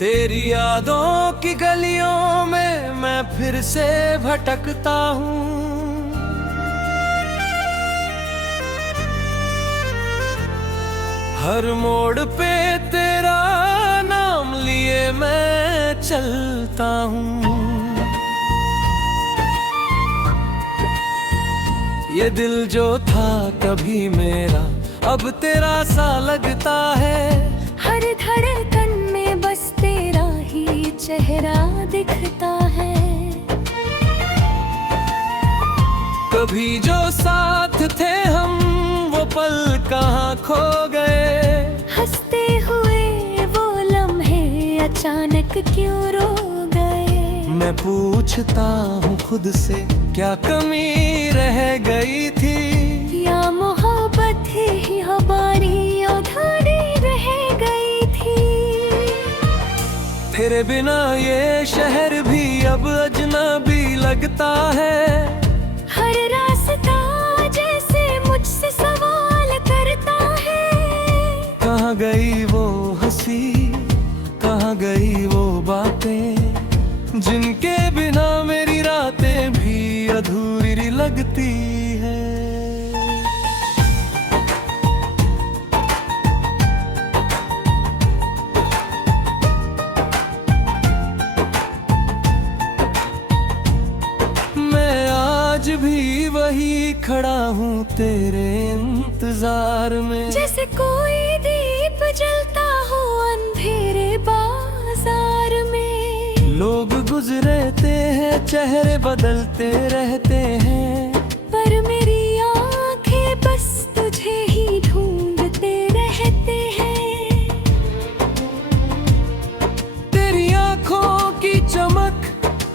तेरी यादों की गलियों में मैं फिर से भटकता हूँ। हर मोड़ पे तेरा नाम लिए मैं चलता हूँ। ये दिल जो था कभी मेरा अब तेरा सा लगता है। हर धड़कन में बस तेरा ही चेहरा दिखता है। कभी जो साथ थे हम वो पल कहाँ खो गए। हंसते हुए वो लम्हे अचानक क्यों रो गए। मैं पूछता हूँ खुद से क्या कमी रह गई थी, या मोहब्बत ही हमारी अधूरी रह गई थी। तेरे बिना ये शहर भी अब अजनबी लगता है। हर रास्ता जैसे मुझसे सवाल करता है। कहाँ गई वो हंसी, कहाँ गई वो बातें, जिनके बिना मेरी रातें भी अधूरी लगती है। मैं आज भी वही खड़ा हूँ तेरे इंतजार में। जैसे कोई दीप जलता हो अंधेरे बाजार में। लोग गुजरते हैं चेहरे बदलते रहते हैं, पर मेरी आंखें बस तुझे ही ढूंढते रहते हैं। तेरी आंखों की चमक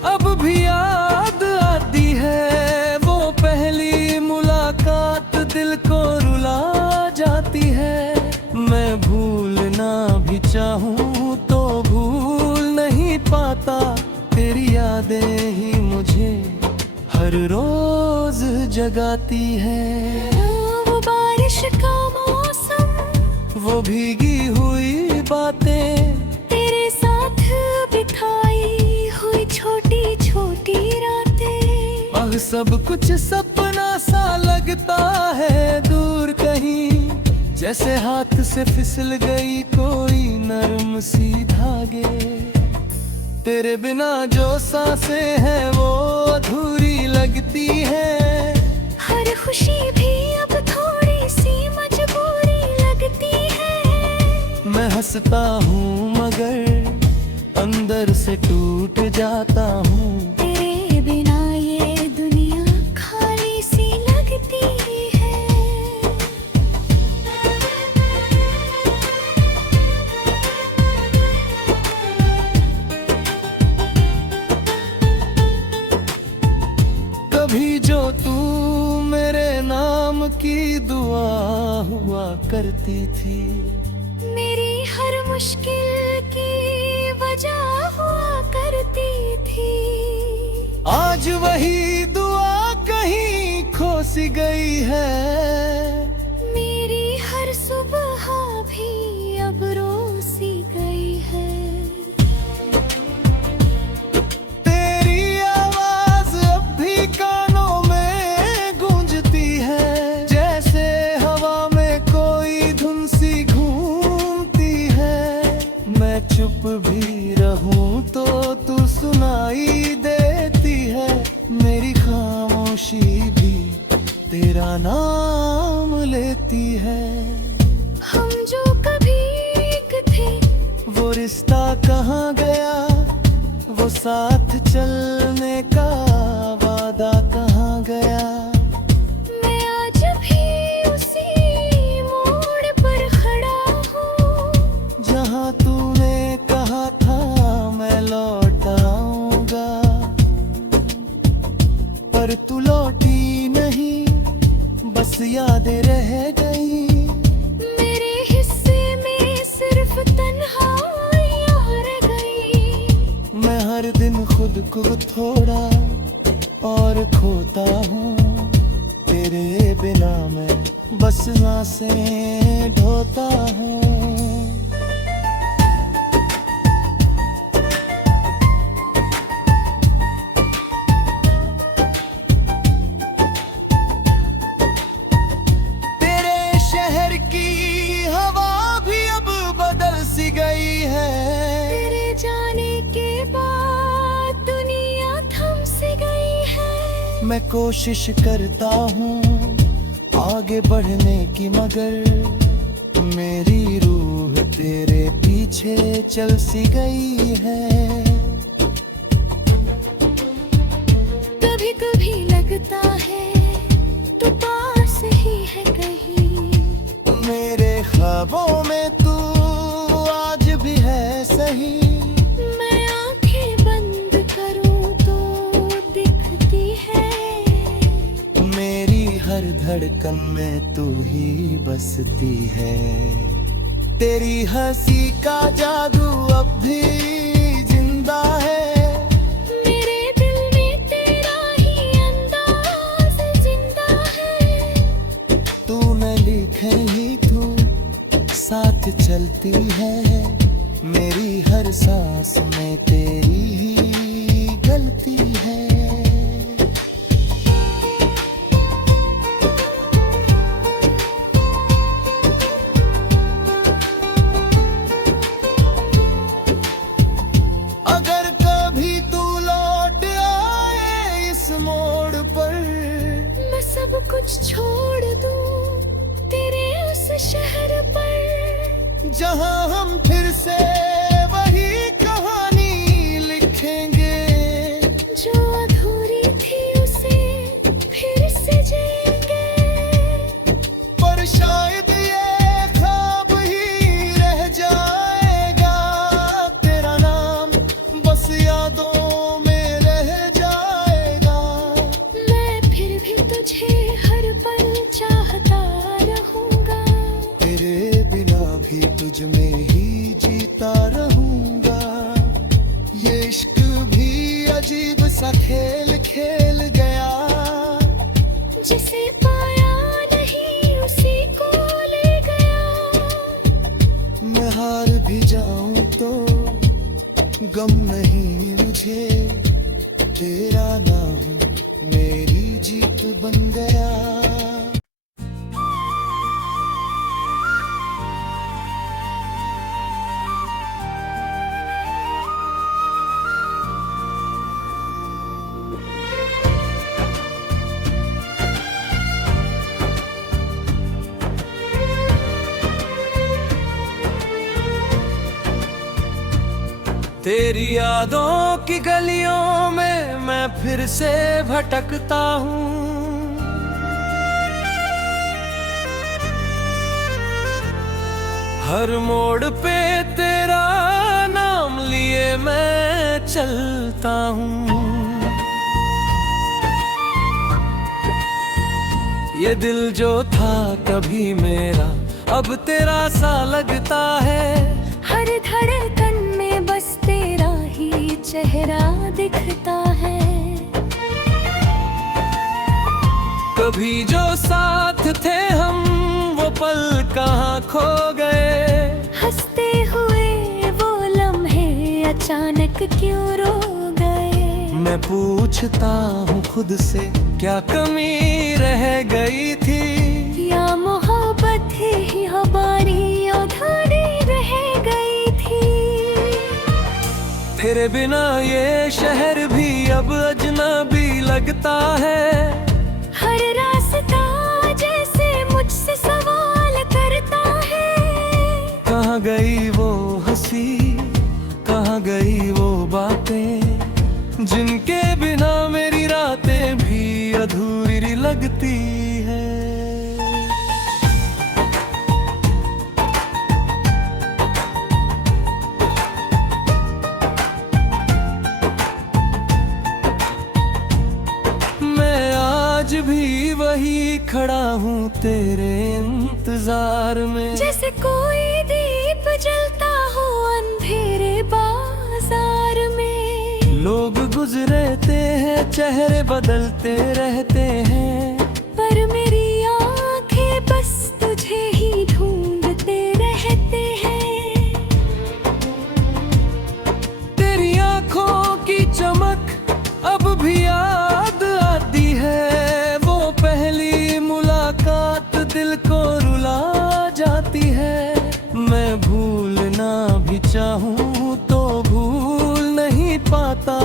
अब भी याद आती है। वो पहली मुलाकात दिल को रुला जाती है। मैं भूलना भी चाहूँ तो भूल नहीं पाता। तेरी यादें ही मुझे हर रोज जगाती है। वो बारिश का मौसम, वो भीगी हुई बातें, तेरे साथ बिताई हुई छोटी छोटी रातें। अब सब कुछ सपना सा लगता है दूर कहीं। जैसे हाथ से फिसल गई कोई नरम सी धागे। तेरे बिना जो सांसें हैं वो अधूरी लगती है। हर खुशी भी अब थोड़ी सी मजबूरी लगती है। मैं हंसता हूँ मगर अंदर से टूट जाता हूँ। तेरे बिना ये दुनिया खाली सी लगती है। कभी जो तू मेरे नाम की दुआ हुआ करती थी। मेरी हर मुश्किल की वजह हुआ करती थी। आज वही दुआ कहीं खो सी गई है। मेरी हर सुबह भी अब रो सी गई है। तेरी आवाज अब भी कानों में गूंजती है। जैसे हवा में कोई धुन सी घूमती है। मैं चुप भी रहूं तो तू सुनाई देती है। मेरी खामोशी भी तेरा नाम लेती है। हम जो कभी एक थे, वो रिश्ता कहाँ गया, वो साथ चलने का वादा कहाँ गया। मैं आज भी उसी मोड़ पर खड़ा हूँ। जहाँ तूने कहा था मैं लौट आऊंगा, पर तू लौटी नहीं, बस यादें रह गई। मेरे हिस्से में सिर्फ तन्हाइयाँ रह गई। मैं हर दिन खुद को थोड़ा और खोता हूँ। तेरे बिना मैं बस सांसें ढोता हूँ। मैं कोशिश करता हूँ आगे बढ़ने की, मगर मेरी रूह तेरे पीछे चल सी गई है। कभी कभी लगता है तू पास ही है कहीं, मेरे ख्वाबों में तू आज भी है सही। मैं आंखें बंद करूं तो दिखती है, मेरी हर धड़कन में तू ही बसती है। तेरी हंसी का जादू अब भी जिंदा है, मेरे दिल में तेरा ही अंदाज जिंदा है। तूने लिखे ही तू साथ चलती है, मेरी हर सांस में तेरी ही गलती है। अगर कभी तू लौट आए इस मोड़ पर, मैं सब कुछ छोड़ दूं तेरे उस शहर पर, जहां हम फिर से वही कहानी लिखेंगे, जो अधूरी थी उसे फिर से जिएंगे। पर शायद ये ख्वाब ही रह जाएगा, तेरा नाम बस यादों में रह जाएगा। मैं फिर भी तुझे हर पल चाहता रहूंगा, तेरे बिना भी तुझ में ही जीता रहूंगा। ये इश्क भी अजीब सा खेल खेल गया, जिसे पाया नहीं उसी को ले गया। मैं हार भी जाऊं तो गम नहीं मुझे, तेरा नाम मेरी जीत बन गया। तेरी यादों की गलियों में मैं फिर से भटकता हूँ, हर मोड़ पे तेरा नाम लिए मैं चलता हूँ। ये दिल जो था कभी मेरा अब तेरा सा लगता है, हर धड़कन में बस तेरा ही चेहरा दिखता है। कभी जो साथ थे हम वो पल कहाँ खो गए, हंसते हुए वो लम्हे अचानक क्यों रो गए। मैं पूछता हूँ खुद से क्या कमी रह गई थी, या मोहब्बत ही हमारी अधूरी रह गई थी। तेरे बिना ये शहर भी अब अजनबी लगता है, हर रास्ता जैसे मुझसे सवाल करता है। कहाँ गई वो हंसी, कहाँ गई वो बातें, जिनके बिना मेरी रातें भी अधूरी लगती है। मैं आज भी वही खड़ा हूँ तेरे इंतजार में, जैसे कोई दीप जलता हो अंधेरे बाजार में। लोग गुजरते हैं चेहरे बदलते रहते हैं, पर मेरी आंखें बस तुझे ही ढूंढते रहते हैं। तेरी आंखों की चमक अब भी याद आती है, वो पहली मुलाकात दिल को रुला जाती है। मैं भूलना भी चाहूँ तो भूल नहीं पाता,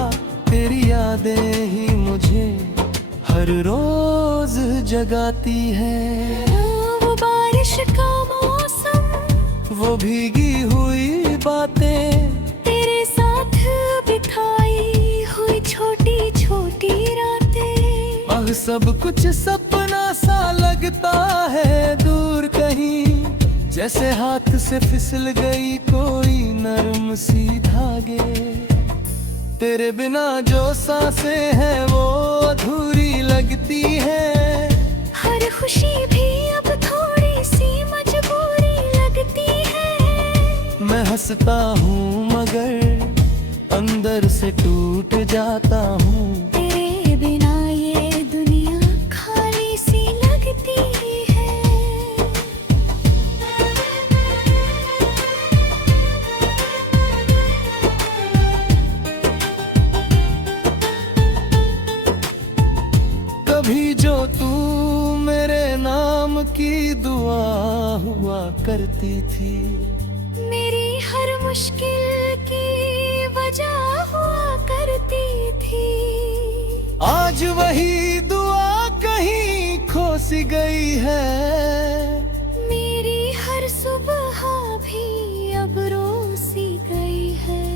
तेरी यादें ही मुझे हर हर रोज जगाती है। वो बारिश का मौसम, वो भीगी हुई बातें, तेरे साथ बिताई हुई छोटी छोटी रातें। अब सब कुछ सपना सा लगता है दूर कहीं, जैसे हाथ से फिसल गई कोई नरम सी धागे। तेरे बिना जो सांसें हैं वो अधूरी लगती है। हर खुशी भी अब थोड़ी सी मजबूरी लगती है। मैं हंसता हूँ मगर अंदर से टूट जाता हूँ। तेरे बिना ये दुनिया खाली सी लगती है। कभी जो तू मेरे नाम की दुआ हुआ करती थी, मेरी हर मुश्किल की वजह हुआ करती थी। आज वही दुआ कहीं खो सी गई है। मेरी हर सुबह भी अब रो सी गई है।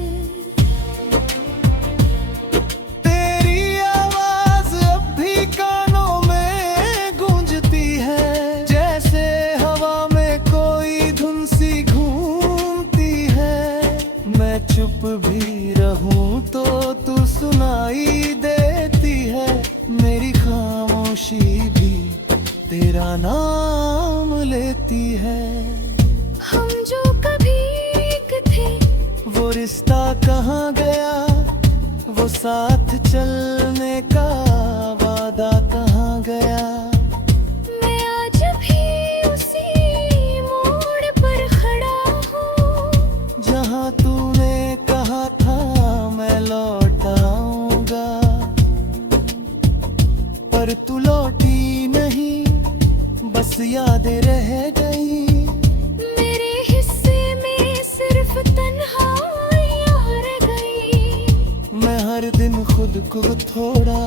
तेरी आवाज अब भी कानों में गूंजती है, जैसे हवा में कोई धुन सी घूमती है। मैं चुप भी रहूं तो तू सुनाई देती है। मेरी खामोशी भी तेरा नाम लेती है। हम जो कभी एक थे, वो रिश्ता कहाँ गया, वो साथ चलने का वादा कहाँ गया। मैं आज भी उसी मोड़ पर खड़ा हूँ, जहाँ तूने कहा था मैं लौट आऊंगा, पर तू लौटी नहीं, बस यादें रह गई। मेरे हिस्से में सिर्फ तन्हाइयाँ रह गई। मैं हर दिन खुद को थोड़ा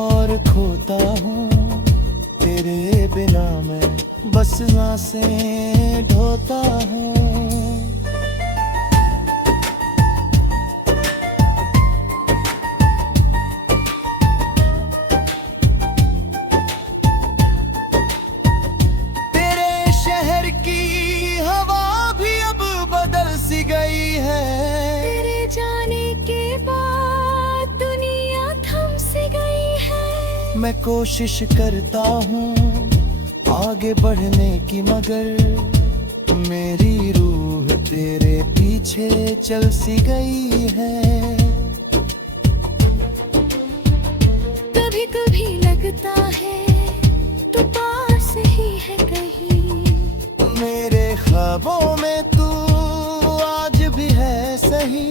और खोता हूँ। तेरे बिना मैं बस सांसें ढोता हूँ। तेरे शहर की हवा भी अब बदल सी गई है। तेरे जाने के बाद दुनिया थम सी गई है। मैं कोशिश करता हूँ आगे बढ़ने की, मगर मेरी रूह तेरे पीछे चल सी गई है। कभी कभी लगता है तू पास ही है कहीं। मेरे ख्वाबों में तू आज भी है सही।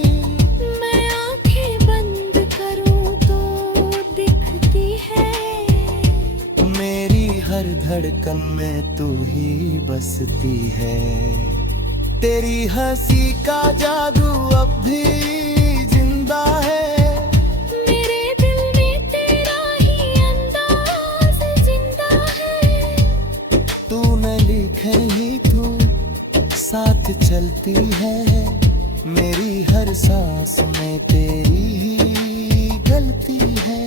मैं आंखें बंद करूं तो दिखती है। मेरी हर धड़कन में तू ही बसती है। तेरी हंसी का जादू अब भी जिंदा है। मेरे दिल में तेरा ही अंदाज जिंदा है। तूने लिखे ही तू साथ चलती है। मेरी हर सांस में तेरी ही गलती है।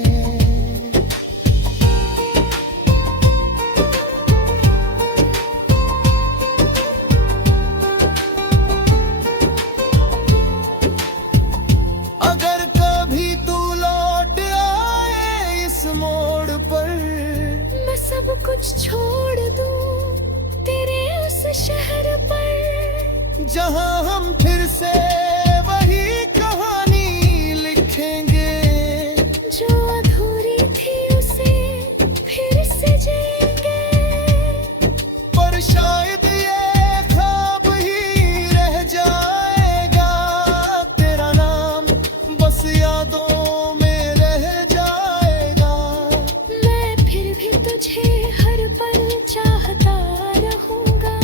अगर कभी तू लौट आए इस मोड़ पर, मैं सब कुछ छोड़ दूं तेरे उस शहर पर, जहां हम फिर से वही कहानी लिखेंगे। जो अधूरी थी उसे फिर से जिएंगे। पर शायद ये ख्वाब ही रह जाएगा। तेरा नाम बस यादों में रह जाएगा। मैं फिर भी तुझे हर पल चाहता रहूंगा।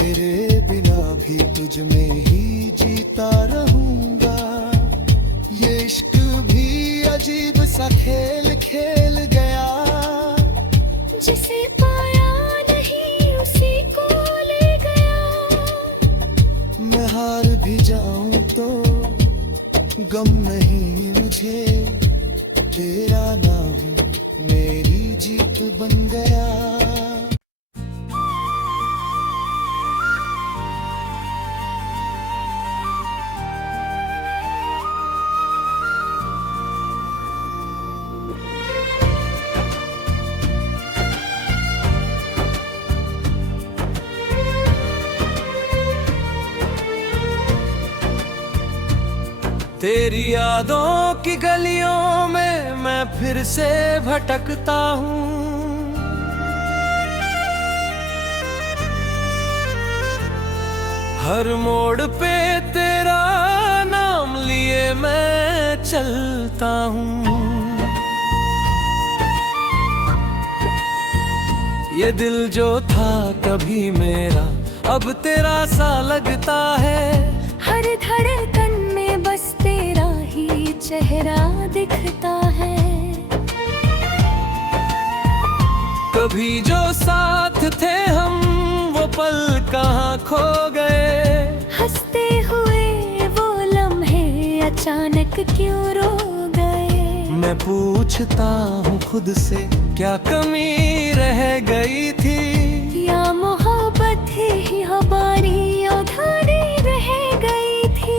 तेरे बिना भी तुझ में ही जीता रहूंगा। ये इश्क भी अजीब सा खेल खेल गया। गम नहीं मुझे, तेरा नाम मेरी जीत बन गया। तेरी यादों की गलियों में मैं फिर से भटकता हूँ, हर मोड़ पे तेरा नाम लिए मैं चलता हूँ। ये दिल जो था कभी मेरा अब तेरा सा लगता है, हर धड़कन में बस तेरा ही चेहरा दिखता है। कभी जो साथ थे हम वो पल कहाँ खो गए, हंसते हुए वो लम्हे अचानक क्यों रो गए। मैं पूछता हूँ खुद से क्या कमी रह गई थी, या मोहब्बत ही हमारी अधूरी रह गई थी।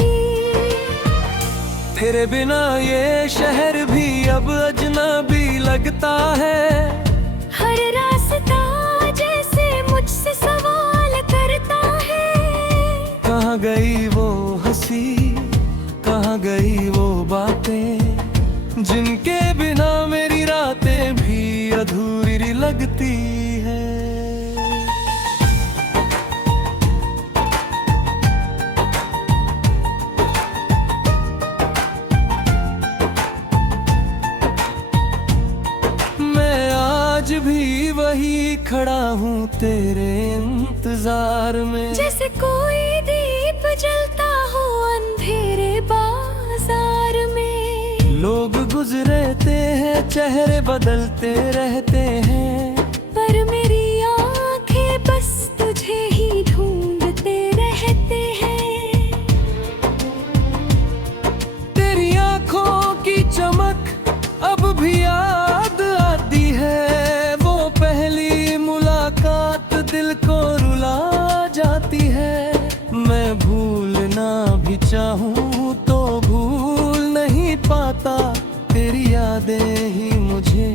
तेरे बिना ये शहर भी अब अजनबी लगता है, हर रास्ता जैसे मुझसे सवाल करता है। कहाँ गई वो हंसी, कहाँ गई वो बातें, जिनके बिना मेरी रातें भी अधूरी लगती है। मैं आज भी वही खड़ा हूँ तेरे इंतजार में, जैसे कोई दीप जलता हो अंधेरे बाजार में। लोग गुजरते हैं चेहरे बदलते रहते हैं, पर मेरी आंखें बस तुझे ही ढूंढते रहते हैं। तेरी आंखों की चमक अब भी याद आती है, वो पहली मुलाकात दिल को रुला जाती है। मैं भूलना भी चाहूँ तो भूल नहीं पाता, तेरी यादें ही मुझे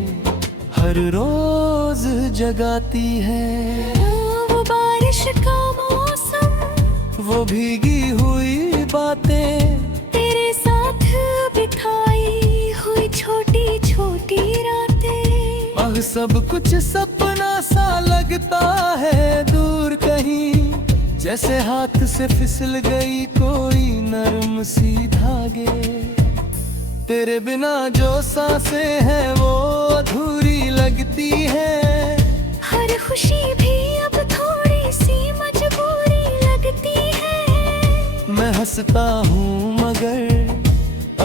हर रोज जगाती है। वो बारिश का मौसम, वो भीगी हुई बातें, तेरे साथ बिताई हुई छोटी छोटी रातें। अब सब कुछ सपना सा लगता है दूर कहीं, जैसे हाथ से फिसल गई कोई नरम सी धागे। तेरे बिना जो सांसें हैं वो अधूरी लगती है, हर खुशी भी अब थोड़ी सी मजबूरी लगती है। मैं हंसता हूँ मगर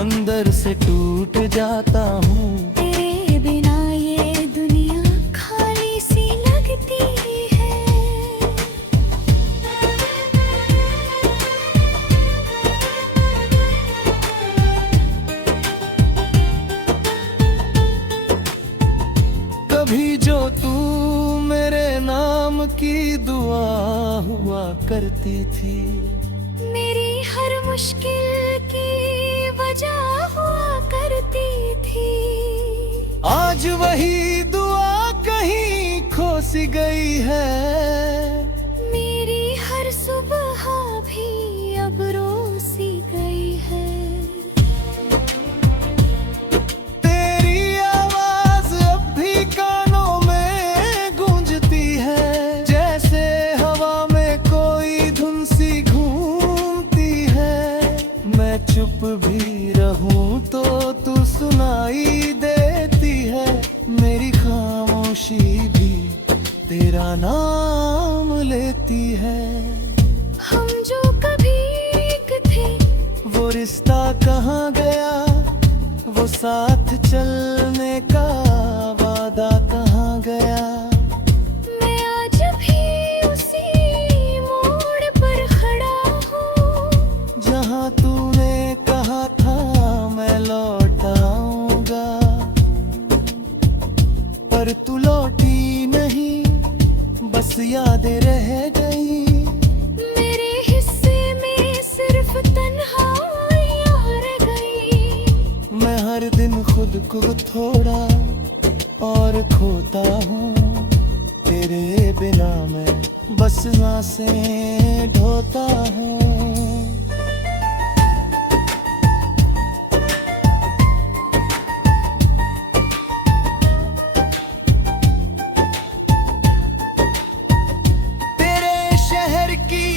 अंदर से टूट जाता हूँ। तेरे बिना ये दुनिया खाली सी लगती है। कभी जो तू मेरे नाम की दुआ हुआ करती थी, मेरी हर मुश्किल की वजह हुआ करती थी। आज वही दुआ कहीं खो सी गई है, मेरी हर सुबह भी अब रो सी गई है। तेरी आवाज अब भी कानों में गूंजती है, जैसे हवा में कोई धुन सी घूमती है। मैं चुप भी रहूं तो तू सुनाई देती है, मेरी खामोशी भी तेरा नाम लेती है। हम जो कभी एक थे, वो रिश्ता कहाँ गया, वो साथ चलने का वादा कहाँ गया। मैं आज भी उसी मोड़ पर खड़ा हूँ, जहाँ तूने कहा था बस यादें रह गई। मेरे हिस्से में सिर्फ तन्हाइयां रह गई। मैं हर दिन खुद को थोड़ा और खोता हूँ, तेरे बिना मैं बस सांसें ढोता हूँ। तेरे शहर की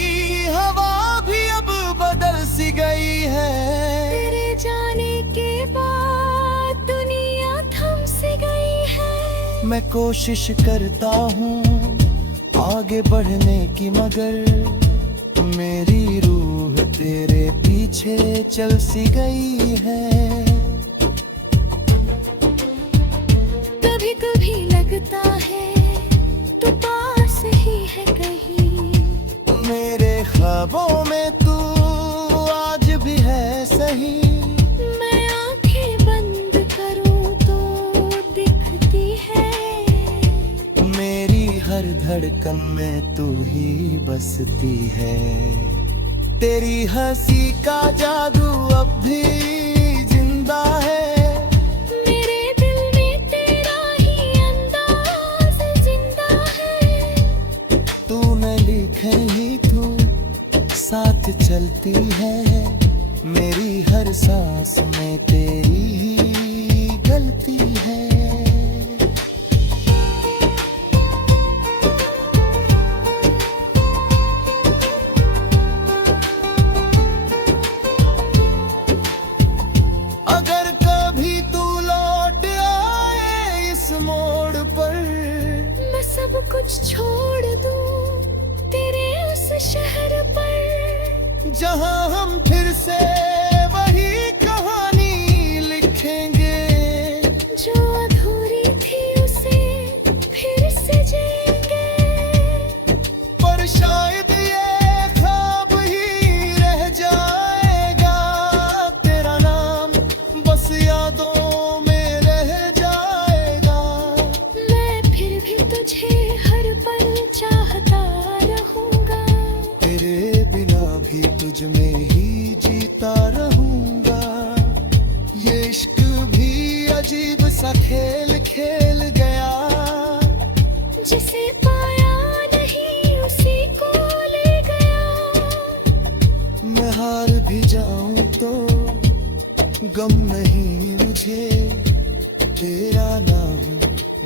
हवा भी अब बदल सी गई है। तेरे जाने के बाद दुनिया थम सी गई है। मैं कोशिश करता हूँ आगे बढ़ने की, मगर मेरी रूह तेरे पीछे चल सी गई है। कभी कभी लगता है तू पास ही है कहीं। मेरे ख्वाबों में तू आज भी है सही। मैं आंखें बंद करूं तो दिखती है। मेरी हर धड़कन में तू ही बसती है। तेरी हंसी का जादू अब भी जिंदा है। मेरे दिल में तेरा ही अंदाज जिंदा है। तूने लिखे ही तू साथ चलती है। मेरी हर सांस में तेरी ही गलती है। अगर कभी तू लौट आए इस मोड़ पर, मैं सब कुछ छोड़ दूं तेरे उस शहर पर। जहां हम फिर से वही कहानी लिखेंगे। जो अधूरी थी उसे फिर से जिएंगे। पर शायद ये ख्वाब ही रह जाएगा। तेरा नाम बस यादों में रह जाएगा। मैं फिर भी तुझे हर पल चाहता रहूंगा। तेरे बिना भी तुझ में ही जीता रहूंगा। ये इश्क भी अजीब सा खेल खेल गया। जिसे पाया नहीं उसी को ले गया। मैं हार भी जाऊं तो गम नहीं मुझे। तेरा नाम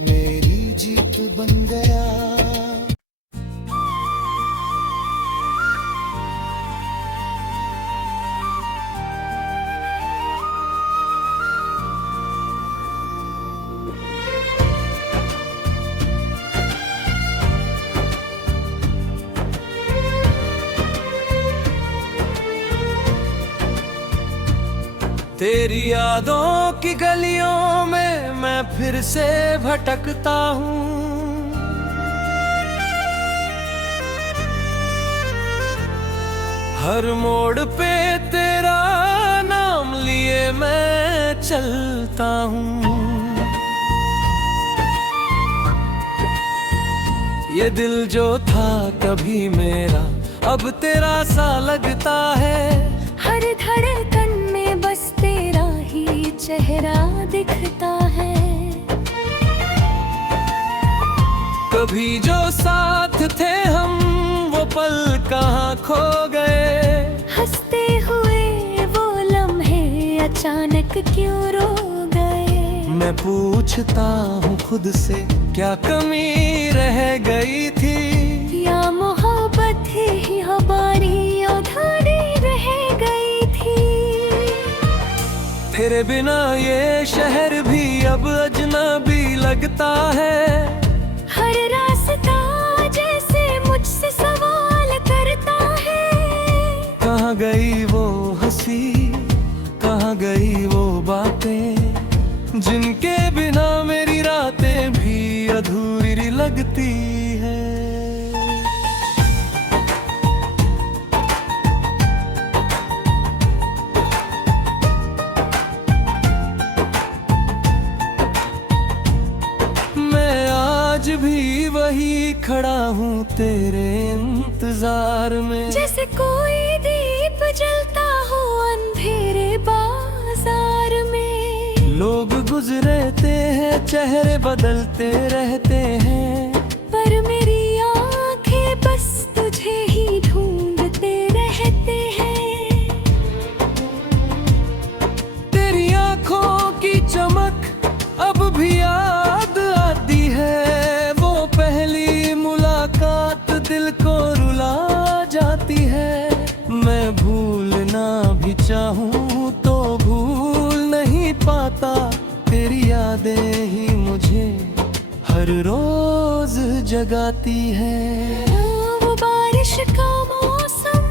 मेरी जीत बन गया। तेरी यादों की गलियों में मैं फिर से भटकता हूँ। हर मोड़ पे तेरा नाम लिए मैं चलता हूँ। ये दिल जो था कभी मेरा अब तेरा सा लगता है। हर धड़कन में बस तेरा ही चेहरा दिखता है। कभी जो साथ थे हम वो पल कहाँ खो गए। हंसते हुए वो लम्हे अचानक क्यों रो गए। मैं पूछता हूँ खुद से क्या कमी रह गई थी। या मोहब्बत ही हमारी अधूरी रह गई थी। तेरे बिना ये शहर भी अब अजनबी लगता है। हर रास्ता जैसे मुझसे सवाल करता है। कहाँ गई वो हंसी, कहाँ गई वो बातें, जिनके बिना मेरी रातें भी अधूरी लगती है। मैं रहूं तेरे इंतजार में। जैसे कोई दीप जलता हो अंधेरे बाजार में। लोग गुजरते हैं, चेहरे बदलते रहते हैं, पर मेरी आंखें बस तुझे ही ढूंढते रहते हैं। तेरी आंखों की चमक अब भी याद आती है। वो पहली मुलाकात दिल को रुला जाती है। मैं भूलना भी चाहूँ तो भूल नहीं पाता। तेरी यादें ही मुझे हर रोज जगाती है। वो बारिश का मौसम,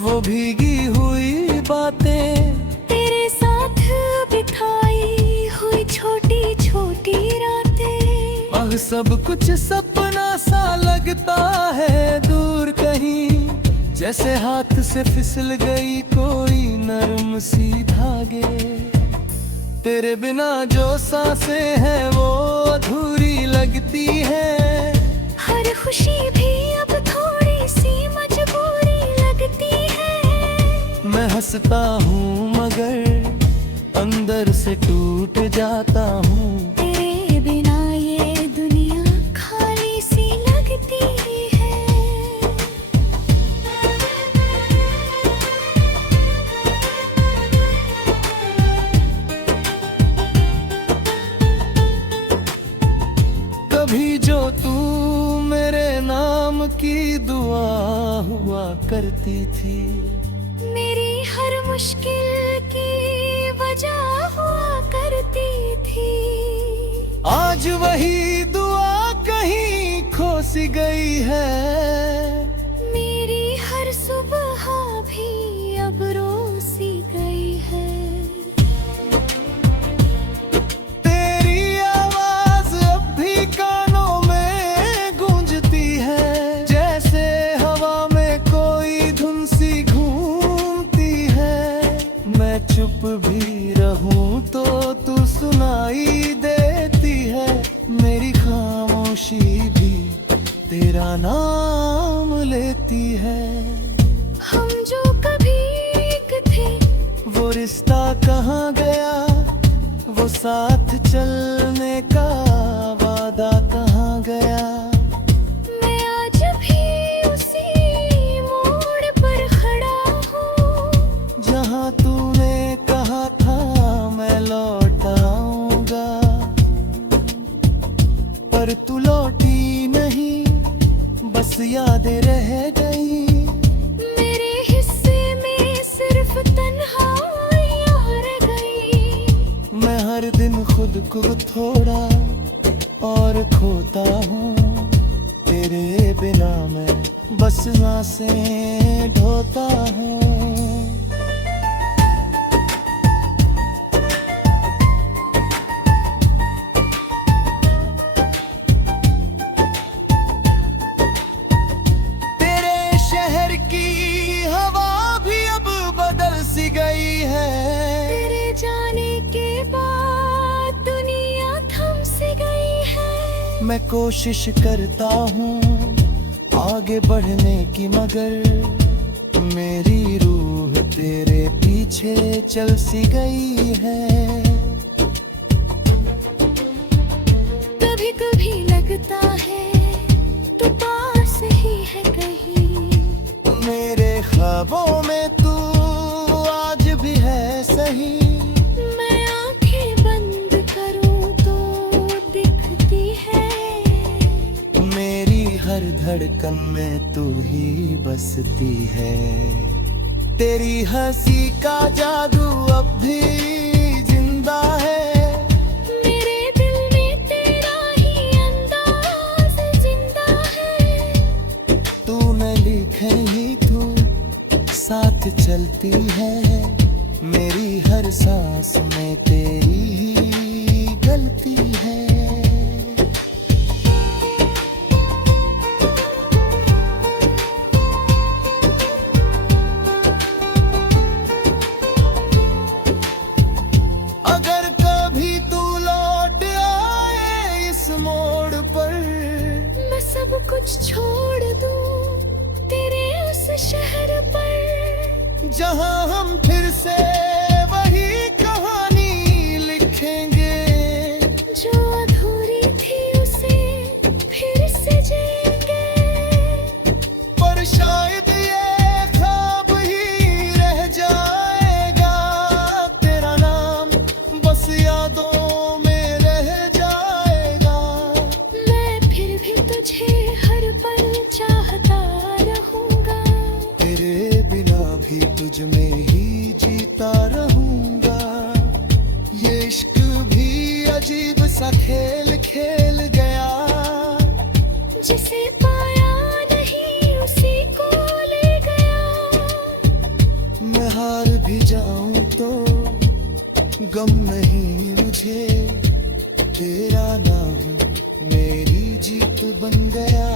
वो भीगी हुई बातें, तेरे साथ बिताई हुई छोटी छोटी रातें। अब सब कुछ सपना सा लगता है दूर कहीं। जैसे हाथ से फिसल गई कोई नरम सी धागे। तेरे बिना जो सांसें हैं वो अधूरी लगती है। हर खुशी भी अब थोड़ी सी मजबूरी लगती है। मैं हंसता हूँ मगर अंदर से टूट जाता हूँ। तेरे बिना ये दुनिया खाली सी लगती है। कभी जो तू मेरे नाम की दुआ हुआ करती थी। मेरी हर मुश्किल की वजह हुआ करती थी। आज वही दुआ कहीं खो सी गई है। मेरी हर सुबह भी अब रो सी गई है। तेरी आवाज अब भी कानों में गूंजती है। जैसे हवा में कोई धुन सी घूमती है। मैं चुप भी रहूं तो तू सुनाई देती है। मेरी खामोशी भी तेरा नाम लेती है। हम जो कभी एक थे, वो रिश्ता कहाँ गया? वो साथ चलने का वादा कहाँ गया? मैं आज भी उसी मोड़ पर खड़ा हूँ। जहाँ तूने कहा था मैं लौट आऊंगा, पर तू लौटी नहीं, बस यादें रह गई। मेरे हिस्से में सिर्फ तन्हाइयाँ रह गई। मैं हर दिन खुद को थोड़ा और खोता हूँ। तेरे बिना मैं बस सांसें ढोता हूँ। तेरे शहर की हवा भी अब बदल सी गई है। तेरे जाने के बाद दुनिया थम सी गई है। मैं कोशिश करता हूँ आगे बढ़ने की, मगर मेरी रूह तेरे पीछे चल सी गई है। कभी कभी लगता है तू पास ही है कहीं। मेरे ख्वाबों में तू आज भी है सही। मैं आंखें बंद करूं तो दिखती है। मेरी हर धड़कन में तू ही बसती है। तेरी हंसी का जादू अब भी जिंदा है। मेरे दिल में तेरा ही अंदाज जिंदा है। तूने लिखे ही तू साथ चलती है। मेरी हर सांस में तेरी ही गलती है। अगर कभी तू लौट आए इस मोड़ पर, मैं सब कुछ छोड़ जहां हम फिर से वही कहानी लिखेंगे। जो अधूरी थी उसे फिर से जिएंगे। पर शायद ये ख्वाब ही रह जाएगा, तेरा नाम बस यादों में रह जाएगा। मैं फिर भी तुझे हर पल चाहता रहूंगा। तेरे बिना भी तुझ में ही जीता रहूंगा। ये इश्क भी अजीब सा खेल खेल गया। जिसे पाया नहीं उसी को ले गया। मैं हार भी जाऊं तो गम नहीं मुझे, तेरा नाम मेरी जीत बन गया।